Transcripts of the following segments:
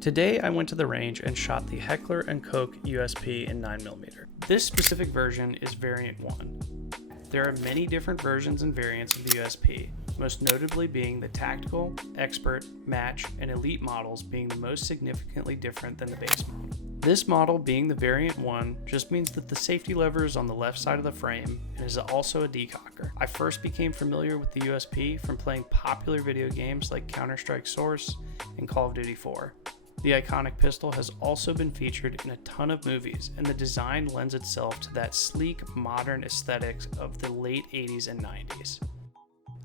Today I went to the range and shot the Heckler and Koch USP in 9mm. This specific version is variant 1. There are many different versions and variants of the USP, most notably being the tactical, expert, match, and elite models being the most significantly different than the base model. This model, being the variant 1, just means that the safety lever is on the left side of the frame and is also a decocker. I first became familiar with the USP from playing popular video games like Counter-Strike Source and Call of Duty 4. The iconic pistol has also been featured in a ton of movies, and the design lends itself to that sleek, modern aesthetics of the late 80s and 90s.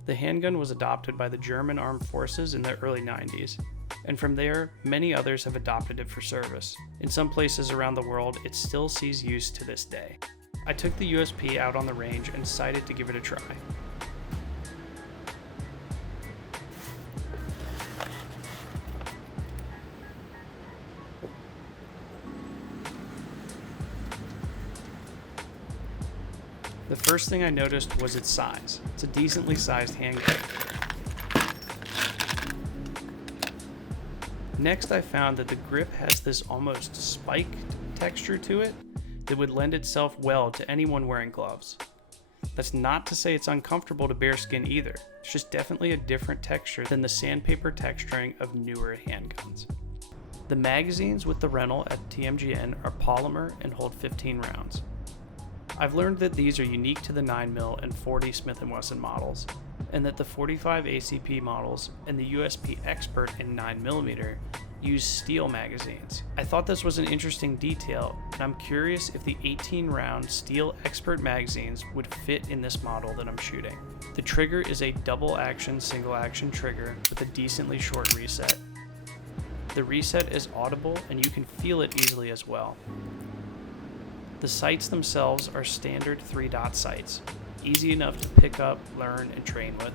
The handgun was adopted by the German armed forces in the early 90s, and from there, many others have adopted it for service. In some places around the world, it still sees use to this day. I took the USP out on the range and decided to give it a try. The first thing I noticed was its size. It's a decently sized handgun. Next, I found that the grip has this almost spiked texture to it that would lend itself well to anyone wearing gloves. That's not to say it's uncomfortable to bare skin either. It's just definitely a different texture than the sandpaper texturing of newer handguns. The magazines with the Rental at TMGN are polymer and hold 15 rounds. I've learned that these are unique to the 9mm and 40 Smith & Wesson models, and that the 45 ACP models and the USP Expert in 9mm use steel magazines. I thought this was an interesting detail, and I'm curious if the 18-round steel Expert magazines would fit in this model that I'm shooting. The trigger is a double-action, single-action trigger with a decently short reset. The reset is audible, and you can feel it easily as well. The sights themselves are standard 3-dot sights, easy enough to pick up, learn, and train with.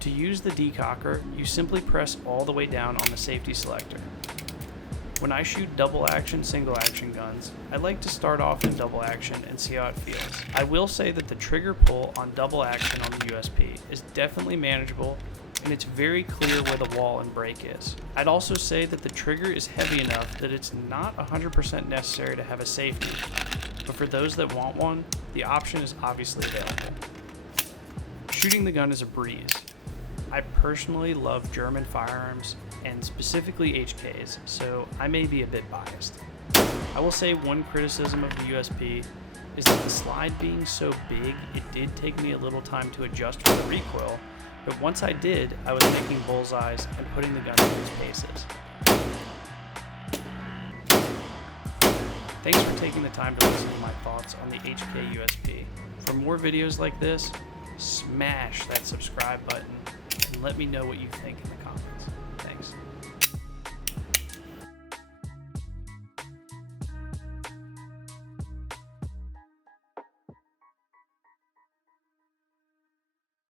To use the decocker, you simply press all the way down on the safety selector. When I shoot double action, single action guns, I like to start off in double action and see how it feels. I will say that the trigger pull on double action on the USP is definitely manageable, and it's very clear where the wall and brake is. I'd also say that the trigger is heavy enough that it's not 100% necessary to have a safety, but for those that want one, the option is obviously available. Shooting the gun is a breeze. I personally love German firearms, and specifically HKs, so I may be a bit biased. I will say one criticism of the USP is that the slide being so big, it did take me a little time to adjust for the recoil, but once I did, I was making bullseyes and putting the gun through its paces. Thanks for taking the time to listen to my thoughts on the HK USP. For more videos like this, smash that subscribe button and let me know what you think in the comments.